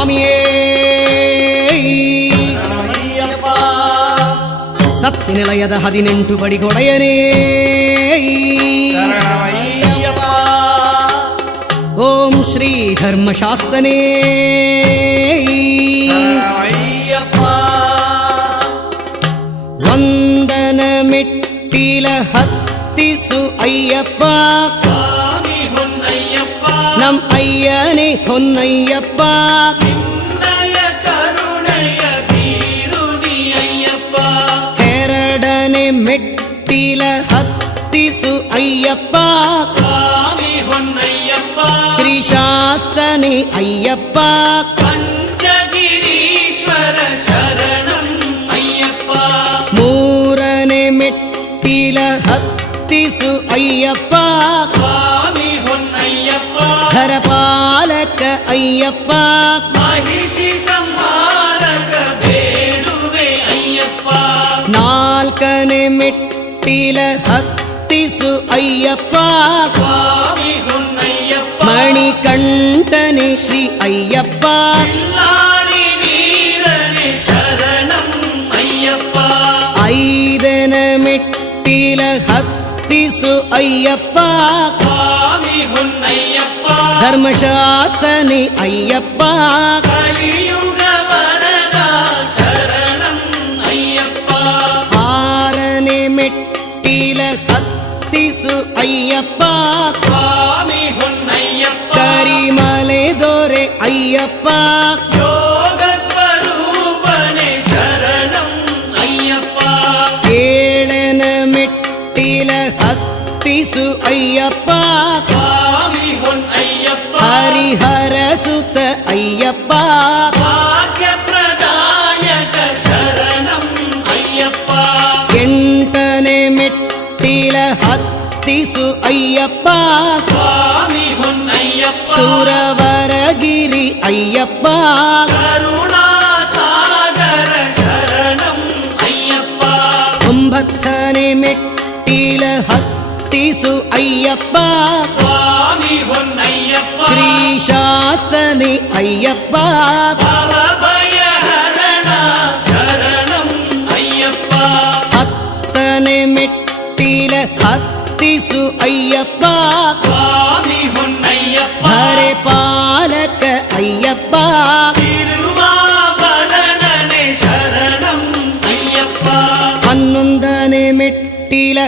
ಸ್ವಾಮಿಯೇ ಸತ್ಯನಿಲಯದ 18 ಬಡಿಗೊಡೆಯನೇ ಓಂ ಶ್ರೀ ಧರ್ಮಶಾಸ್ತ್ರನೇ ವಂದನ ಮೆಟ್ಟಿಲ ಹತ್ತಿಸು ಅಯ್ಯಪ್ಪ ನಮ್ ಅಯ್ಯನೇ ಹೊನ್ನಯ್ಯಪ್ಪ ಎರಡನೇ ಮೆಟ್ಟಿಲ ಹತ್ತಿಸು ಅಯ್ಯಪ್ಪ ಶ್ರೀ ಶಾಸ್ತನೇ ಅಯ್ಯಪ್ಪ ಪಂಚಗಿರೀಶ್ವರ ಶರಣಂ ಅಯ್ಯಪ್ಪ ಮೂರನೇ ಮೆಟ್ಟಿಲ ಹತ್ತಿಸು ಅಯ್ಯಪ್ಪ ಸ್ವಾಮಿ ಹೊನ್ನಯ್ಯಪ್ಪ ಧರಪಾಲಕ ಅಯ್ಯಪ್ಪ ಮಹಿಷಿ ಸಂಹಾರಕ ಬೇಡುವೆ ಅಯ್ಯಪ್ಪ ನಾಲ್ಕನೇ ಮೆಟ್ಟಿಲ ಹತ್ತಿಸು ಅಯ್ಯಪ್ಪ ಸ್ವಾಮಿ ಹೊನ್ನಯ್ಯಪ್ಪ ಮಣಿಕಂಠನೆ ಶ್ರೀ ಅಯ್ಯಪ್ಪ ಲಾಳಿ ವೀರನೆ ಶರಣಂ ಅಯ್ಯಪ್ಪ ಐದನ ಮೆಟ್ಟಿಲ ಹತ್ತಿಸು ಅಯ್ಯಪ್ಪ ಸ್ವಾಮಿ ಹೊನ್ನಯ್ಯಪ್ಪ ಧರ್ಮಶಾಸ್ತ್ರನೇ ಅಯ್ಯಪ್ಪ ಕಲಿಯುಗ ವರದ ಶರಣಂ ಅಯ್ಯಪ್ಪ ಆರನೇ ಮೆಟ್ಟಿಲ ಹತ್ತಿಸು ಅಯ್ಯಪ್ಪ ಸ್ವಾಮಿ ಹೊನ್ನಯ್ಯಪ್ಪ ಕರಿಮಲೆ ದೊರೆ ಅಯ್ಯಪ್ಪ ಯೋಗ ಸ್ವರೂಪನೆ ಶರಣಂ ಅಯ್ಯಪ್ಪ ಏಳನ ಮೆಟ್ಟಿಲ ಹತ್ತಿಸು ಅಯ್ಯಪ್ಪ ಸ್ವಾಮಿ ಹೊನ್ನಯ್ಯಪ್ಪ ಹರಿಹರ ಸುತ ಅಯ್ಯಪ್ಪ ಭಾಗ್ಯ ಪ್ರದಾಯಕ ಶರಣಂ ಅಯ್ಯಪ್ಪ ಎಂಟನೇ ಮೆಟ್ಟಿಲ ಹತ್ತಿಸು ಅಯ್ಯಪ್ಪ ಸ್ವಾಮಿ ಹೊನ್ನಯ್ಯಪ್ಪ ಶೂರವರಗಿರಿ ಅಯ್ಯಪ್ಪ ಕರುಣಾ ಸಾಗರ ಶರಣಂ ಅಯ್ಯಪ್ಪ ಒಂಬತ್ತನೇ ಮೆಟ್ಟಿಲ ಹತ್ತಿಸು ಅಯ್ಯಪ್ಪ ಸ್ವಾಮಿ ಹೊನ್ನಯ್ಯಪ್ಪ ಶ್ರೀ ಶಾಸ್ತನೇ ಅಯ್ಯಪ್ಪ ಭವಭಯಹರಣ ಶರಣಂ ಅಯ್ಯಪ್ಪ ಹತ್ತನೇ ಮೆಟ್ಟಿಲ ಹತ್ತಿಸು ಅಯ್ಯಪ್ಪ ಸ್ವಾಮಿ ಹೊನ್ನಯ್ಯಪ್ಪ ಧರೆ ಪಾಲಕ ಅಯ್ಯಪ್ಪ ತಿರುವಾಭರಣನೆ ಶರಣಂ ಅಯ್ಯಪ್ಪ ಹನ್ನೊಂದನೇ ಮೆಟ್ಟಿಲ